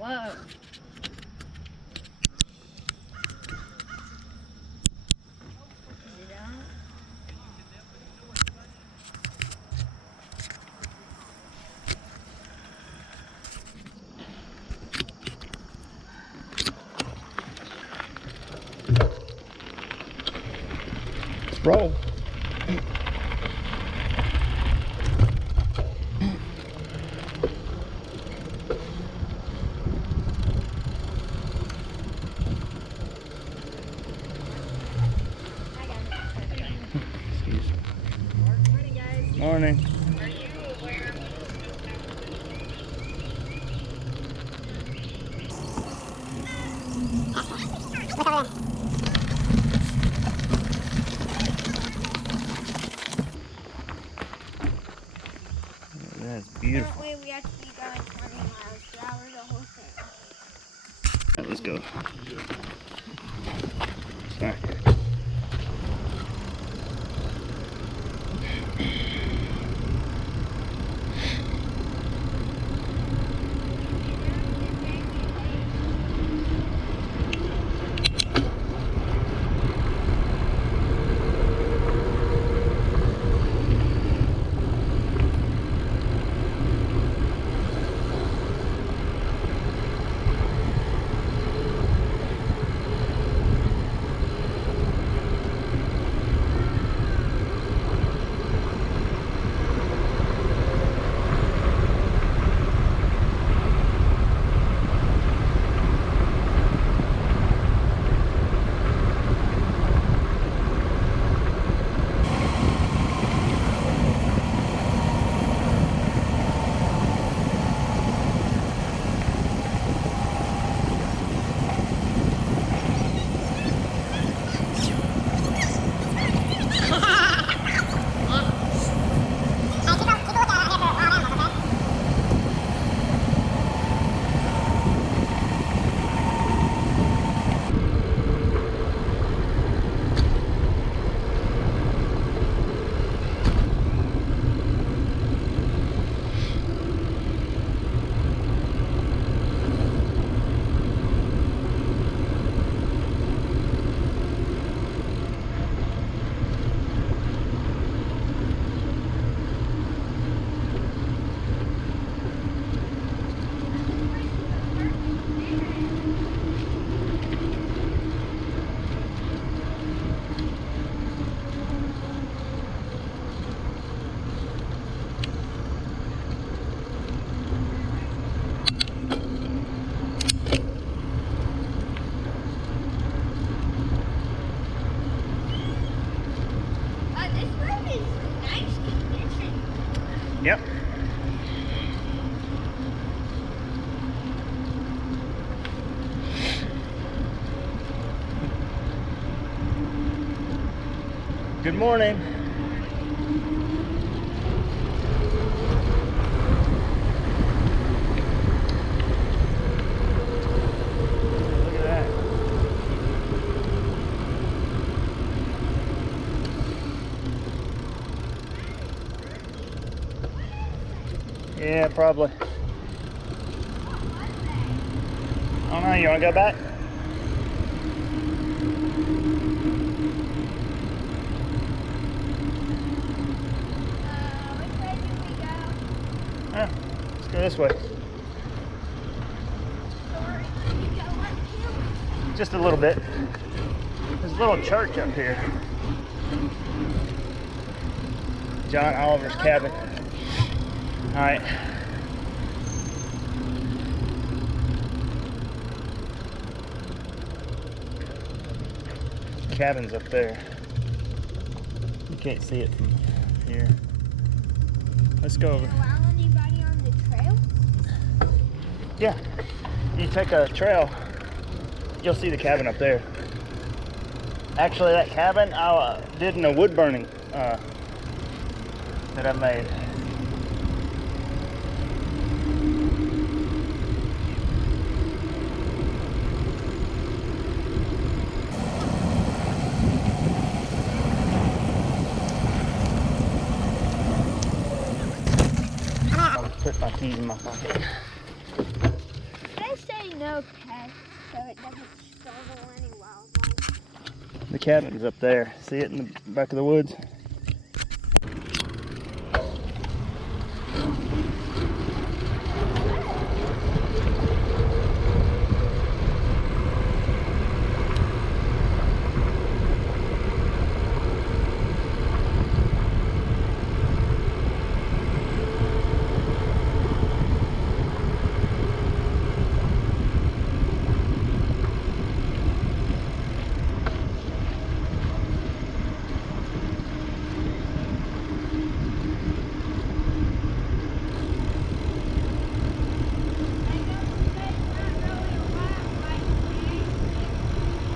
Whoa. Is it out? Let's roll. I got it. Excuse me. Morning, guys. Morning. Are you aware of That's that beautiful. way we have to be going 20 miles per hour the whole thing? All right, let's go. Sorry. This road is nice condition. Yep. Good morning. Look at that. Yeah, probably. I don't know, you wanna go back? Which way do we go? Yeah, let's go this way. So we're going Just a little bit. There's a little church up here. John Oliver's cabin. All right. Cabin's up there. You can't see it from here. Let's go over. allow anybody on the trail? Yeah. You take a trail, you'll see the cabin up there. Actually, that cabin I did in a wood burning that I made. I'll put my keys in my pocket. They say Okay, so it doesn't startle any wildlife. The cabin's up there. See it in the back of the woods?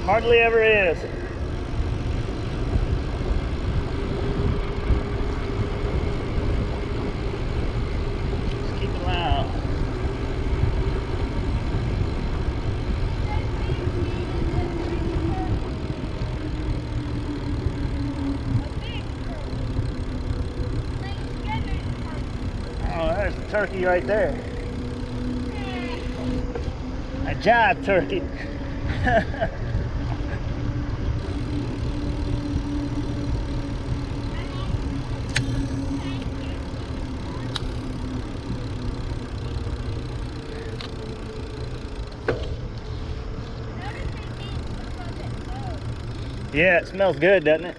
Hardly ever is. Just keep it loud. Oh, there's the turkey right there. A jive turkey. Yeah, it smells good, doesn't it?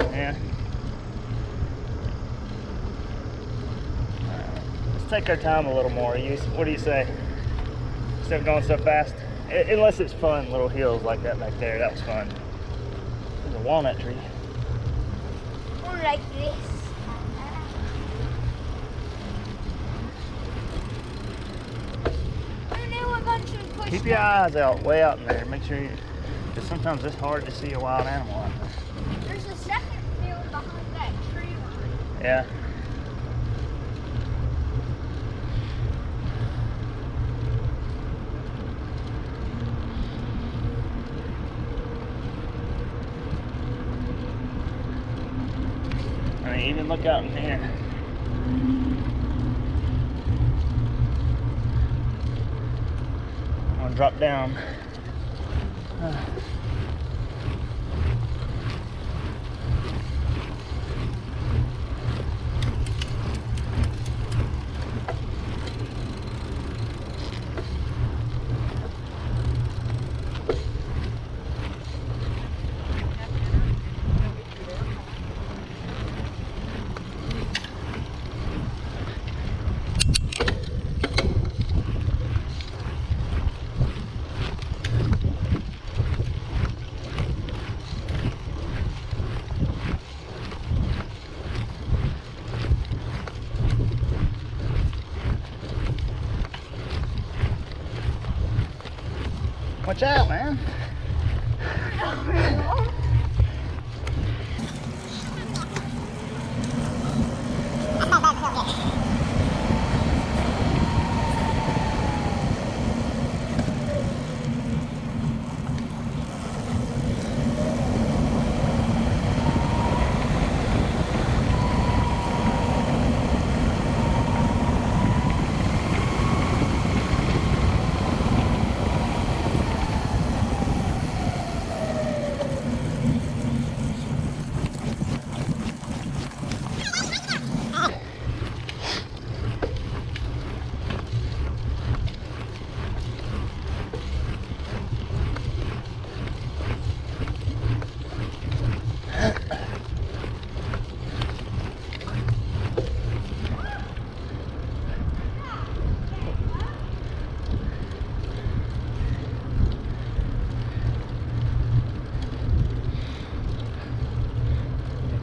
Yeah. Let's take our time a little more. What do you say? Instead of going so fast? Unless it's fun, little hills like that back there. That was fun. There's a walnut tree. Or like this. And then we're going to push Keep your eyes out, way out in there. Make sure you, because sometimes it's hard to see a wild animal out there. There's a second field behind that tree line. Yeah. I mean, even look out in here. I'm gonna drop down. Watch out, man.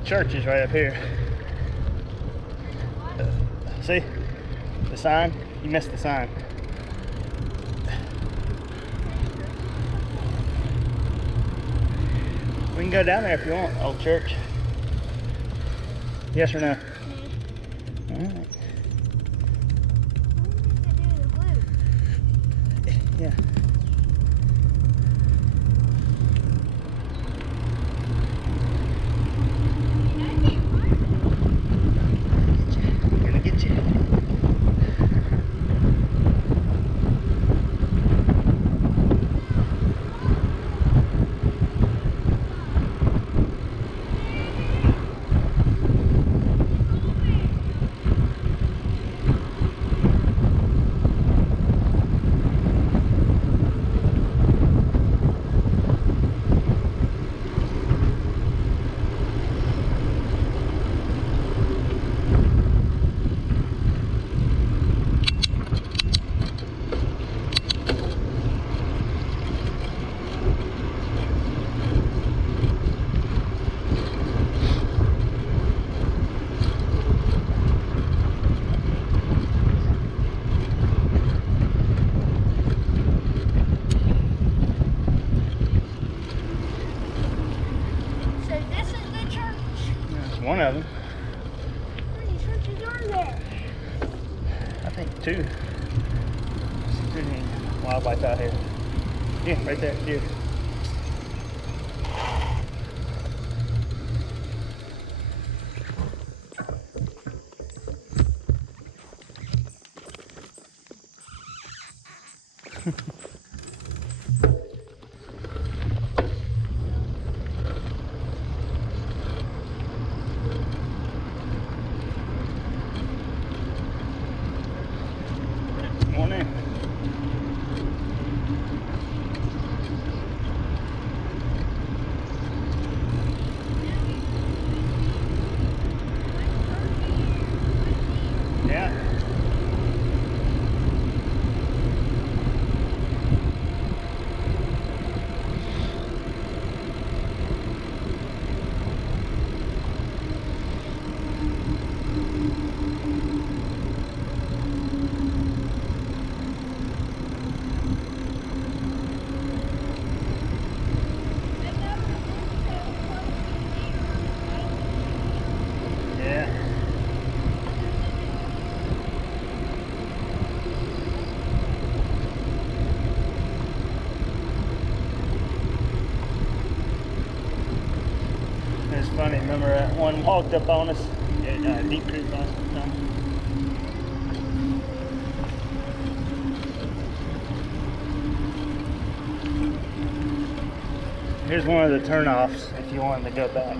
Church is right up here. See the sign? You missed the sign. We can go down there if you want, old church. Yes or no? All right. Yeah. see any wildlife out here. Yeah, right there, deer. Morning. Yeah. Yeah. It's funny, remember that one walked up on us at Deep Creek last time? Here's one of the turnoffs if you wanted to go back.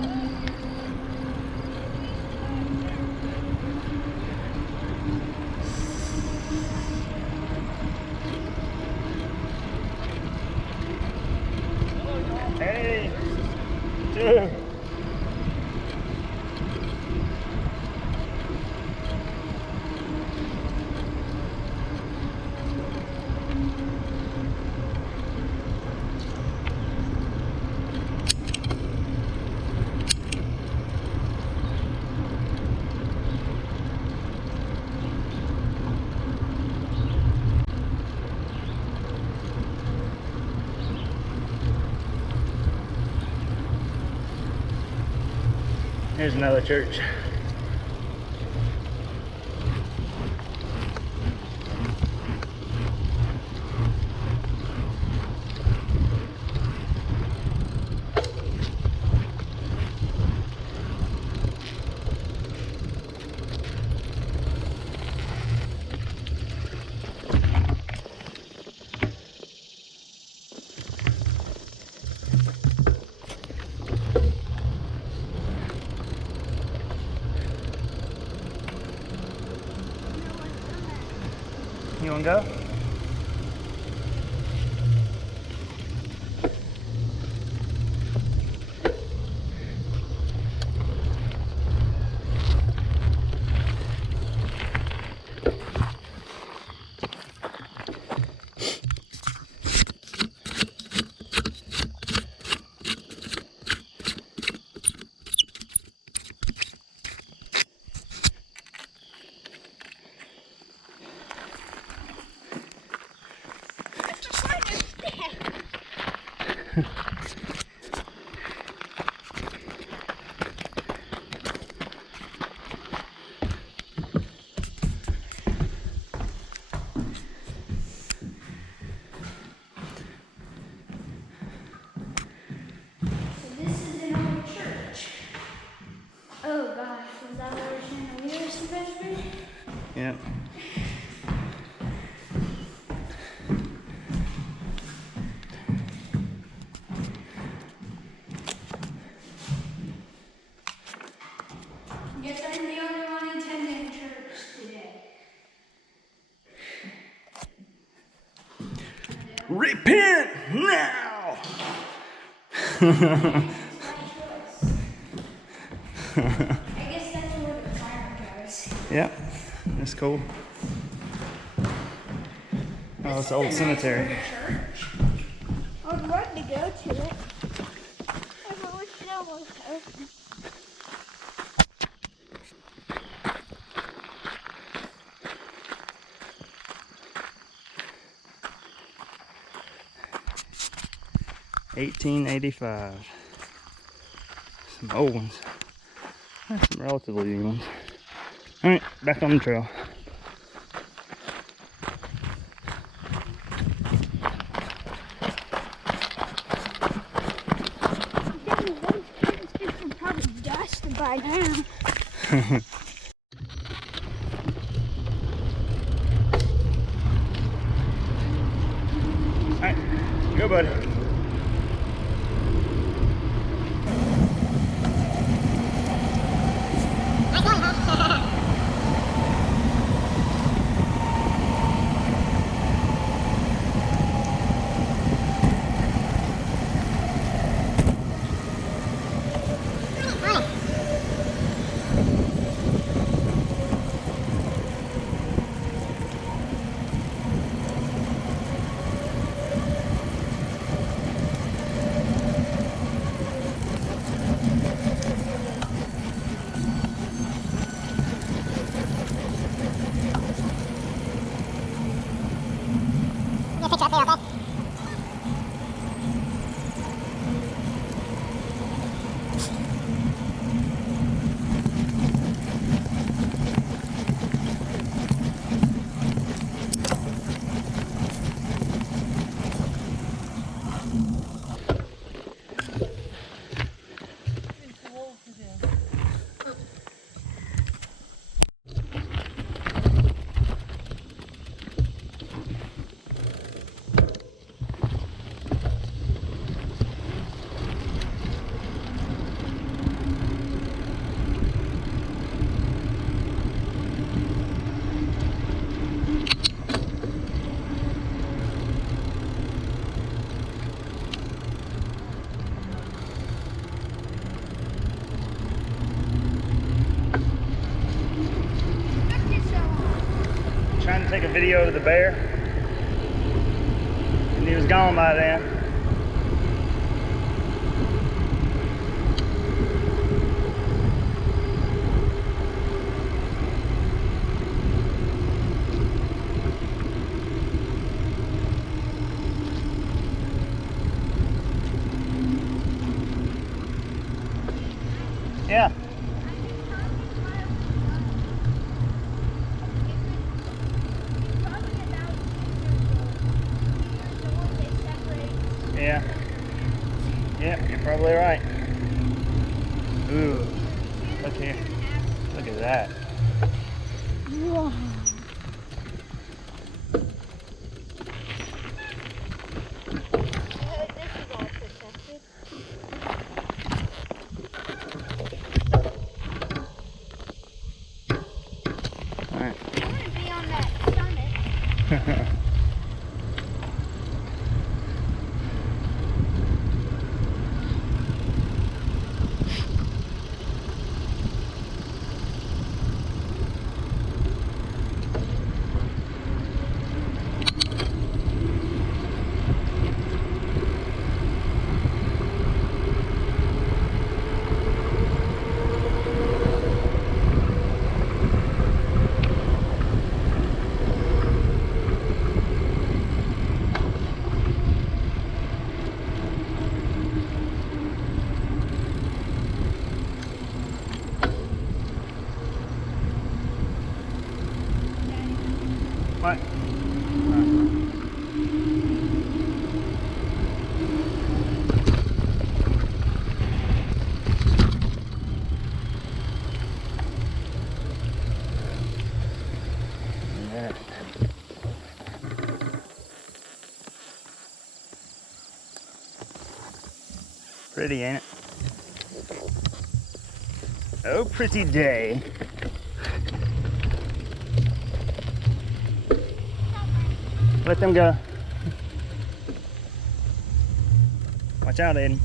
Hey, dude. Here's another church. You wanna go? Oh gosh, was that where we were supposed to be? Yeah. Guess I'm the only one attending church today. Repent now! I guess that's where the fire goes. Yep, that's cool. Oh, it's an old cemetery. I would love to go to it. I wish it almost open. $18.85. Some old ones. That's some relatively new ones. Alright, back on the trail. by now. Alright, go buddy. Trying to take a video of the bear, and he was gone by then. Yeah. Yeah. Yeah, you're probably right. Ooh. Look here. Look at that. Whoa. This is all protected. Alright. I want to be on that summit. What? Yeah. Pretty, ain't it? Oh, pretty day. Let them go. Watch out, Aiden.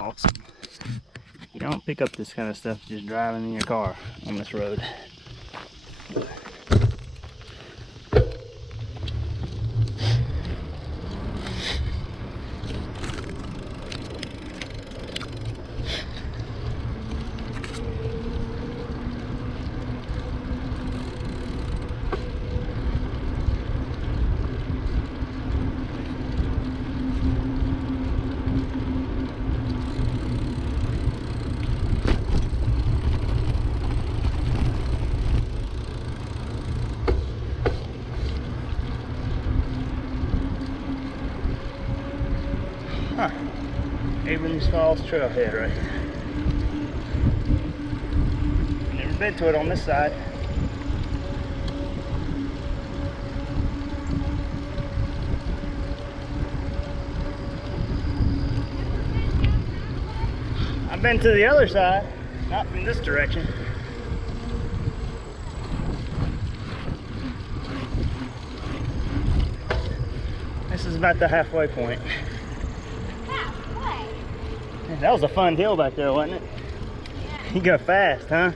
awesome. You don't pick up this kind of stuff just driving in your car on this road. Huh. Abrams Falls Trailhead right here. Never been to it on this side. I've been to the other side, not from this direction. This is about the halfway point. That was a fun hill back there, wasn't it? Yeah. You go fast, huh?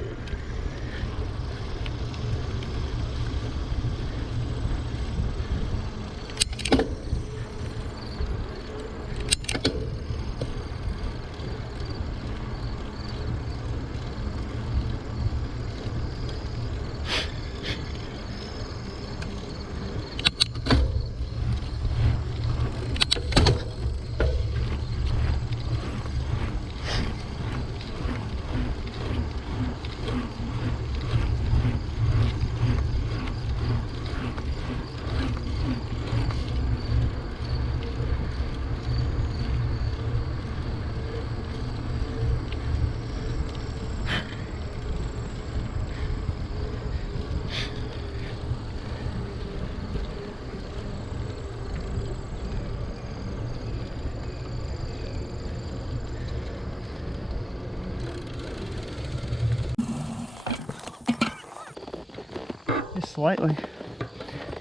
Just slightly.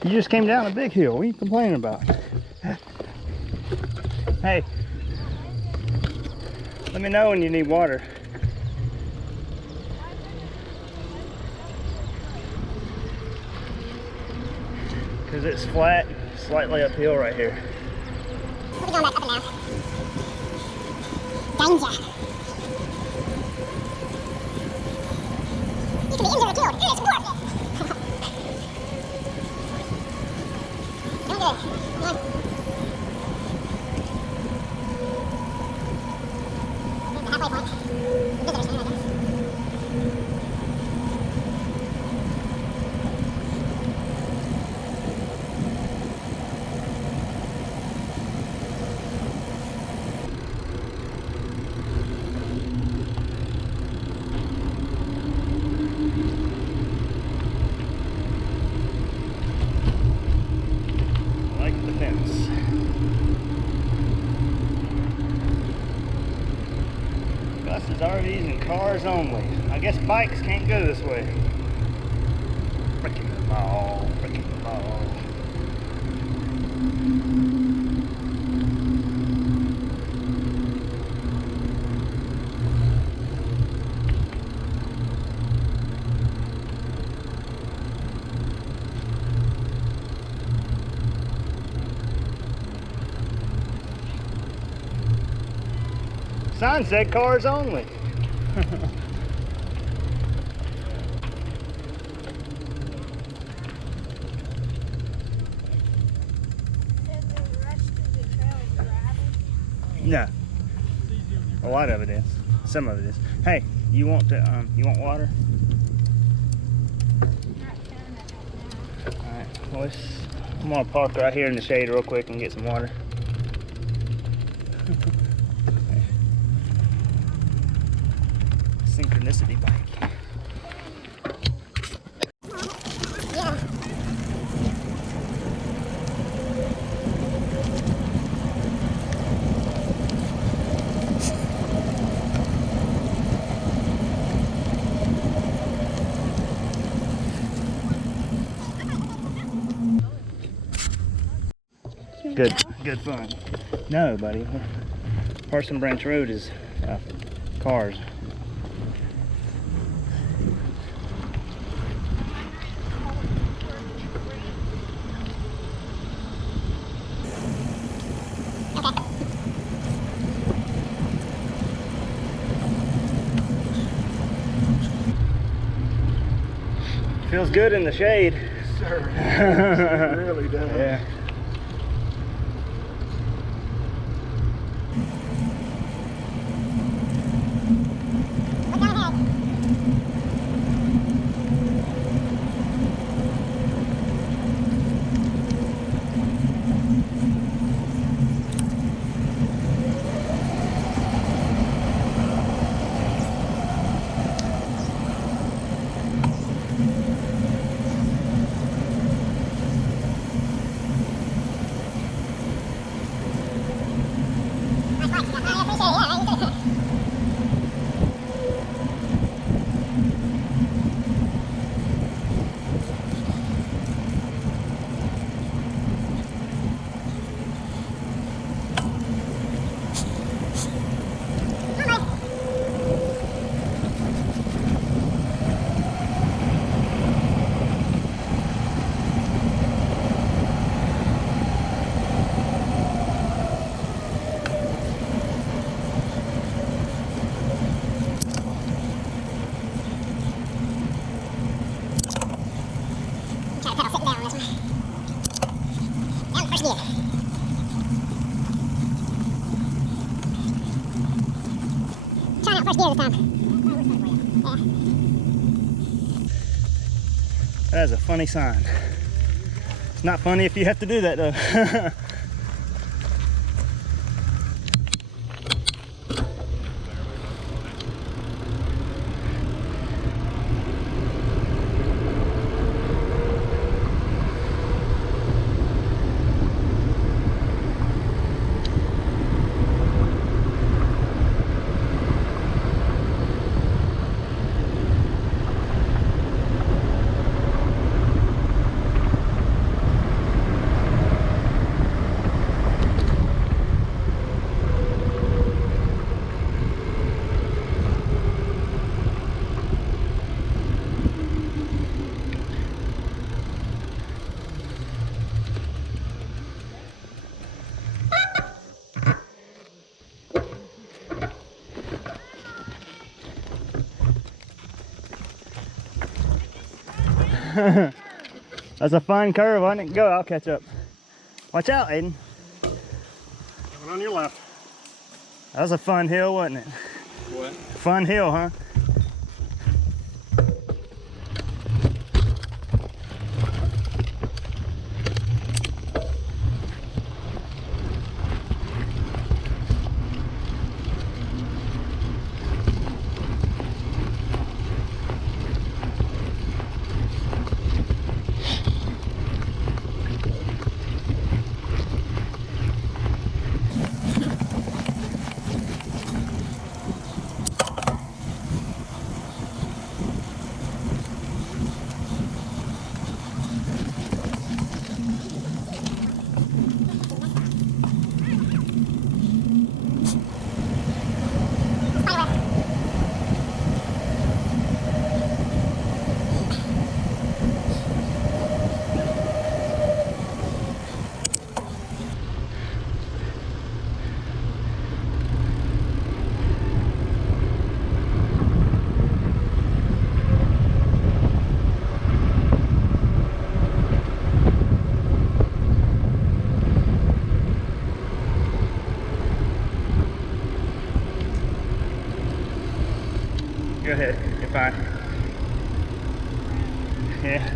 You just came down a big hill. What are you complaining about? Hey, let me know when you need water. Because it's flat, slightly uphill right here. We'll be going back up and down. Danger. You can be injured or killed. It's worth it. Don't do it. Come on. Here's the halfway point. The visitor stand right there. Buses, RVs, and cars only. I guess bikes can't go this way. Breaking the law, breaking the law. Sign said cars only. No. A lot of it is. Some of it is. Hey, you want water? Alright, well I'm gonna park right here in the shade real quick and get some water. Synchronicity bike. Yeah. Good fun. No, buddy. Parson Branch Road is Cars. Feels good in the shade. Yes, sir. It really does. Yeah. That is a funny sign. It's not funny if you have to do that though. That's a fine curve, wasn't it? Go, I'll catch up. Watch out, Aiden. Coming on your left. That was a fun hill, wasn't it? What? Fun hill, huh? Go ahead, you're fine. Yeah.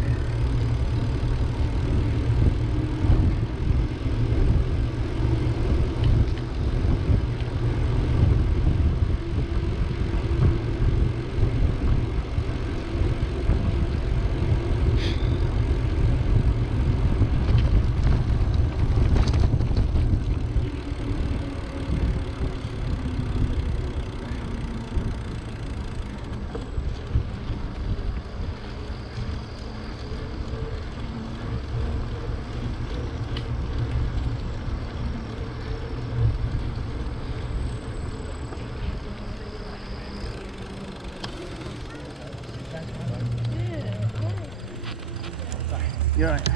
You're right.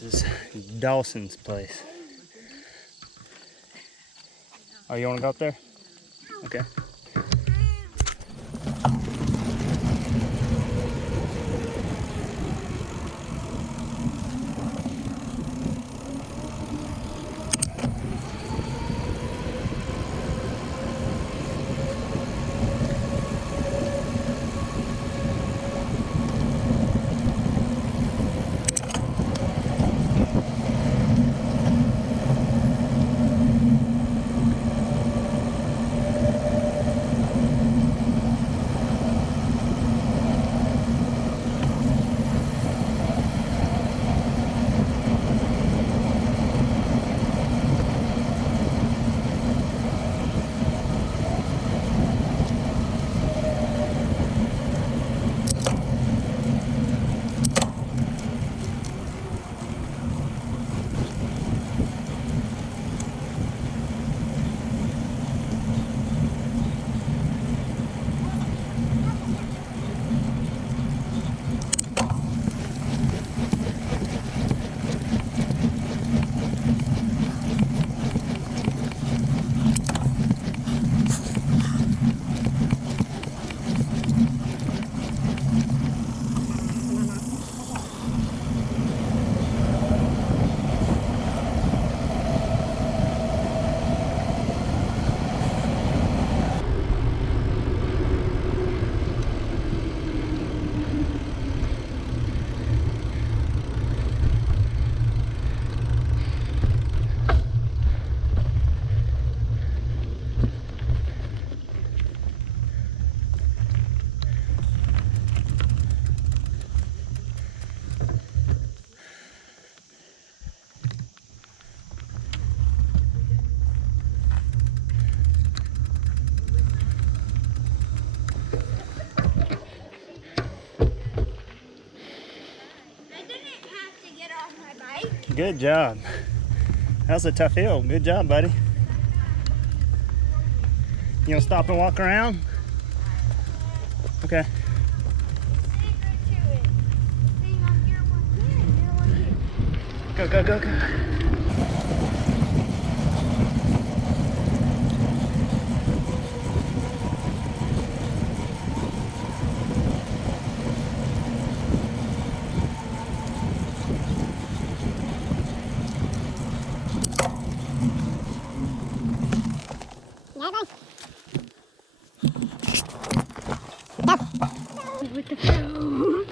This is Dawson's place. Oh, you want to go up there? Okay. Good job. That was a tough hill. Good job, buddy. You gonna stop and walk around? Okay. Go, go, go, go. With the phone.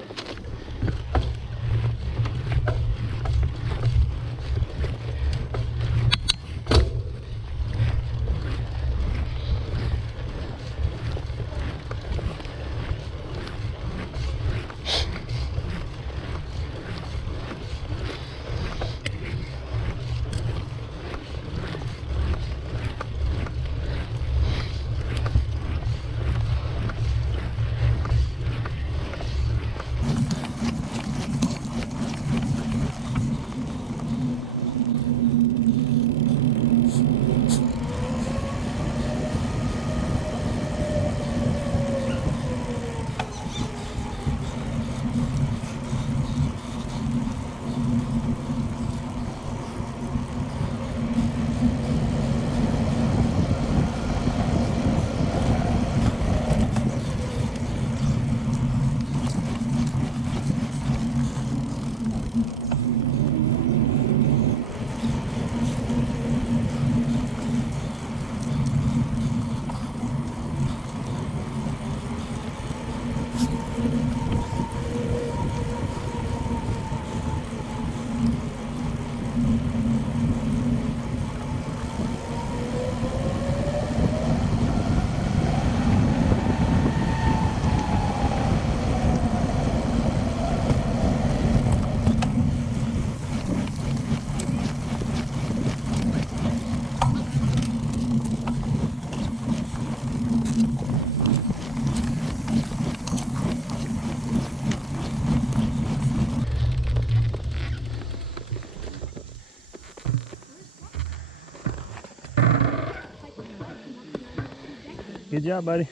Good job, buddy.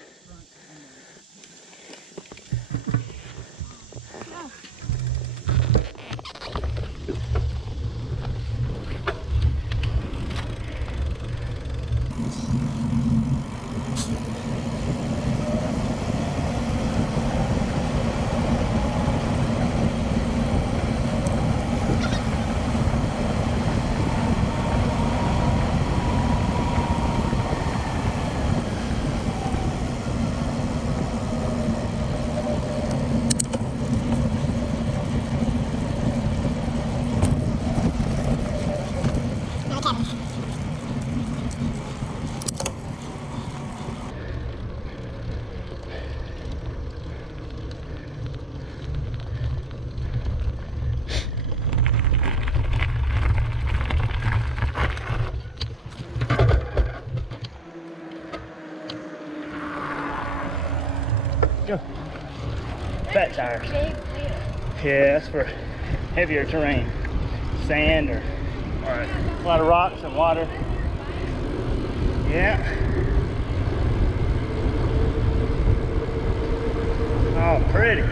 Go. Fat tires. Big wheel. Yeah, that's for heavier terrain. Sand or a lot of rocks and water. Yeah. Oh, pretty.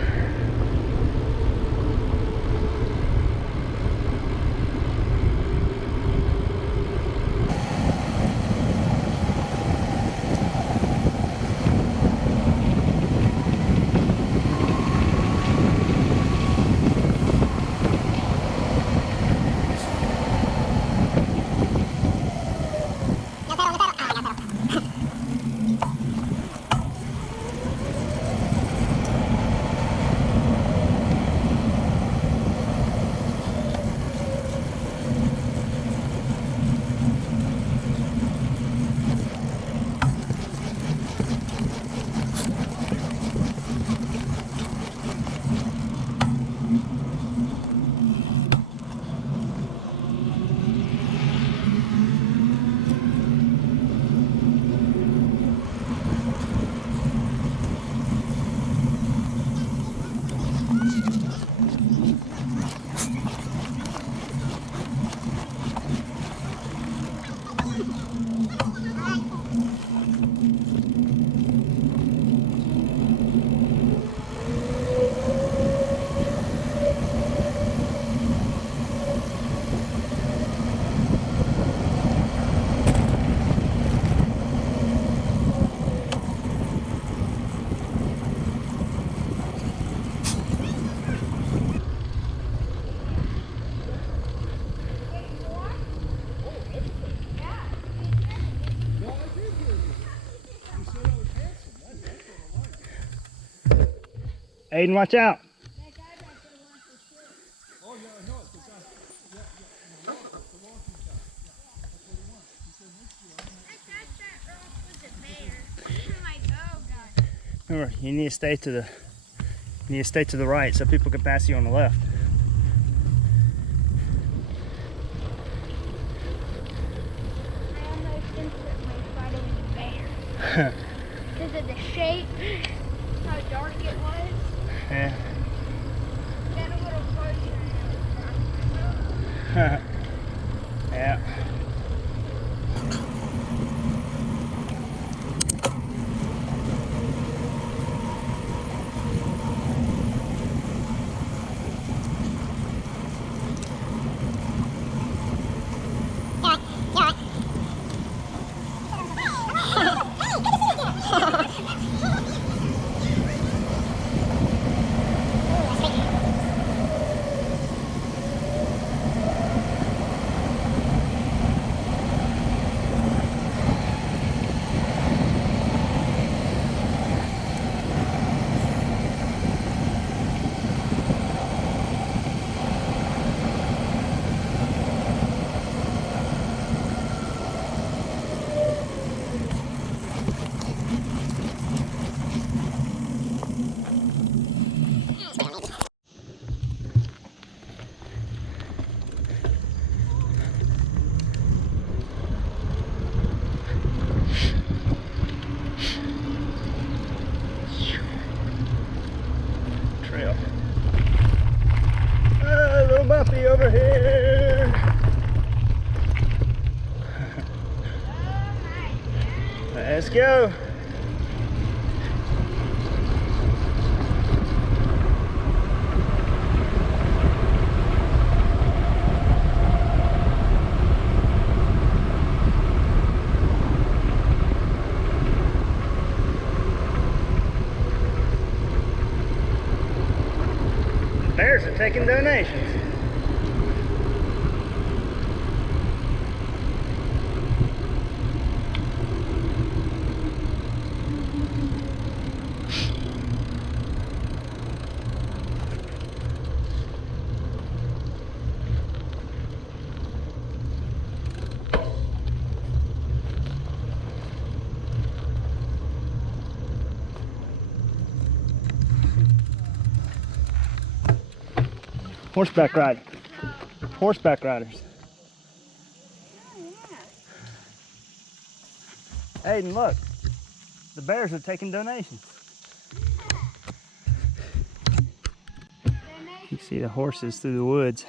Aiden, watch out. Remember, you need to stay to the right so people can pass you on the left. I almost instantly thought it was a bear. Because of the shape, how dark it was. Yeah. Got a little closer and it was Yeah. Trail. A little bumpy over here. Let's go. taking donations. Horseback riding. Horseback riders. Aiden, look. The bears are taking donations. You can see the horses through the woods.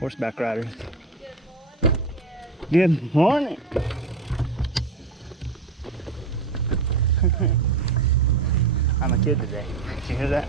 Horseback riders. Good morning. I'm a kid today. Did you hear that?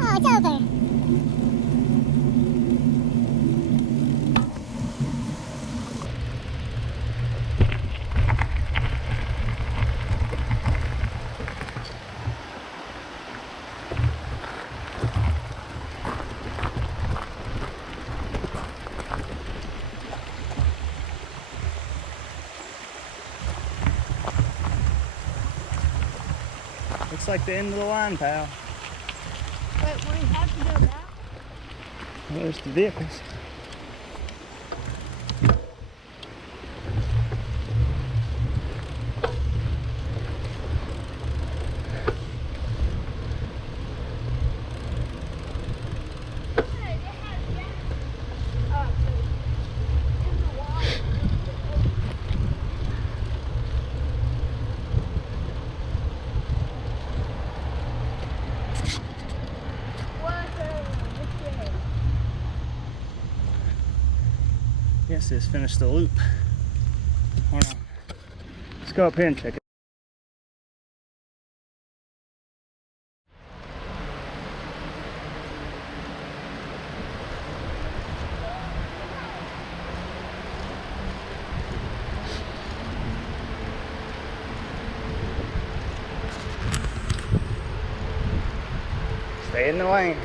Oh, it's over. Looks like the end of the line, pal. Wait, we have to go back? Well, there's the vehicles. Yes, it's finished the loop. Hold on. Let's go up here and check it. Stay in the lane.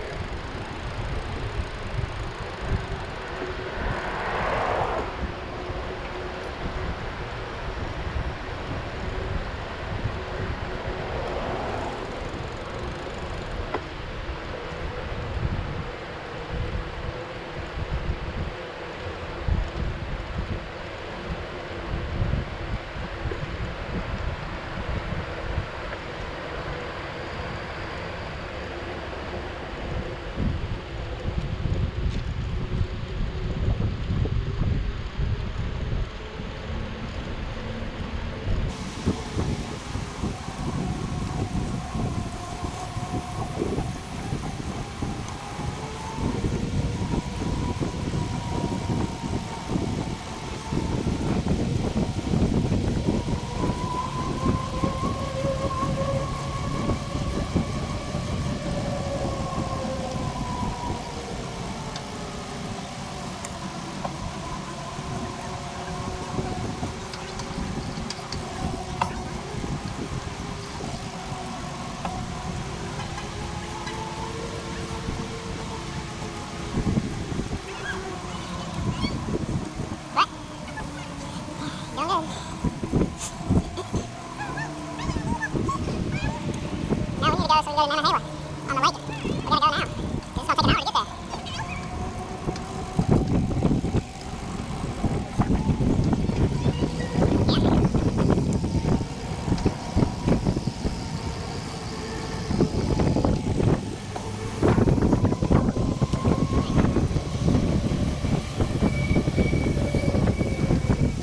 No, we need to go so we can go to Nantahala on the lake. We gotta go now. 'Cause it's gonna take an hour to get there.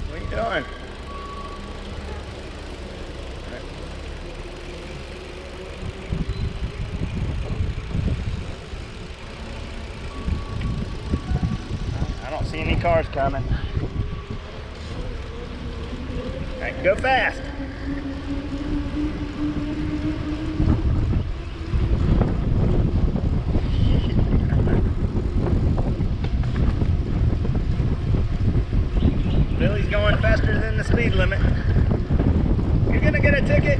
What are you doing? I don't see any cars coming. All right, go fast. Billy's going faster than the speed limit. You're gonna get a ticket.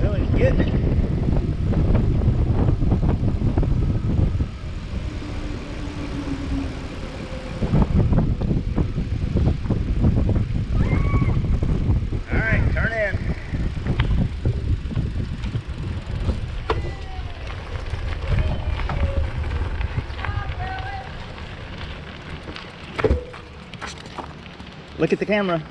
Billy's getting it. All right, turn in. Look at the camera.